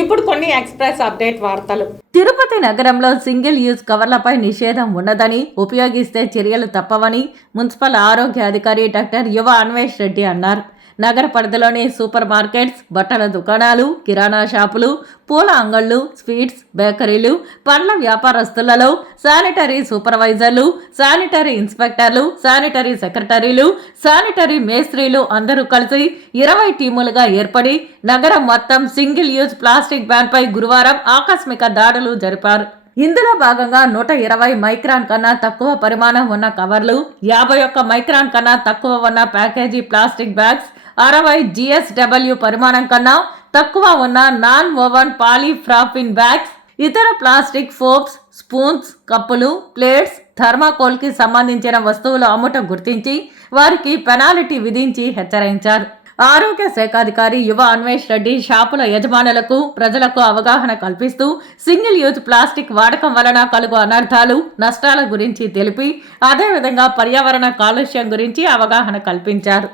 ఇప్పుడు కొన్ని express update వార్తలు. తిరుపతి నగరంలో సింగిల్ యూజ్ కవర్లపై నిషేధం ఉన్నదని, ఉపయోగిస్తే చర్యలు తప్పవని మున్సిపల్ ఆరోగ్య అధికారి డాక్టర్ యువ అన్వేష్ రెడ్డి అన్నారు. నగర పరిధిలోని సూపర్ మార్కెట్స్, బట్టల దుకాణాలు, కిరాణా షాపులు, పూల అంగళ్లు, స్వీట్స్, బేకరీలు, పండ్ల వ్యాపారస్తులలో శానిటరీ సూపర్వైజర్లు, శానిటరీ ఇన్స్పెక్టర్లు, శానిటరీ సెక్రటరీలు, శానిటరీ మేస్త్రీలు అందరూ కలిసి 20 టీములుగా ఏర్పడి నగరం మొత్తం సింగిల్ యూజ్ ప్లాస్టిక్ బ్యాన్ పై గురువారం ఆకస్మిక దాడులు జరిపారు. ఇందులో భాగంగా 120 మైక్రాన్ కన్నా తక్కువ పరిమాణం ఉన్న కవర్లు, 51 మైక్రాన్ కన్నా తక్కువ ఉన్న ప్యాకేజీ ప్లాస్టిక్ బ్యాగ్స్, 60 GSW పరిమాణం కన్నా తక్కువ ఉన్న నాన్ ఓవెన్ పాలీప్రాపిన్ బ్యాగ్స్, ఇతర ప్లాస్టిక్ ఫోర్క్స్, స్పూన్స్, కప్పులు, ప్లేట్స్, థర్మాకోల్ కి సంబంధించిన వస్తువులు అమ్ముట గుర్తించి వారికి పెనాల్టీ విధించి హెచ్చరించారు. ఆరోగ్య శాఖాధికారి యువ అన్వేష్ రెడ్డి షాపుల యజమానులకు, ప్రజలకు అవగాహన కల్పిస్తూ సింగిల్ యూజ్ ప్లాస్టిక్ వాడకం వలన కలుగు అనర్థాలు, నష్టాల గురించి తెలిపి అదేవిధంగా పర్యావరణ కాలుష్యం గురించి అవగాహన కల్పించారు.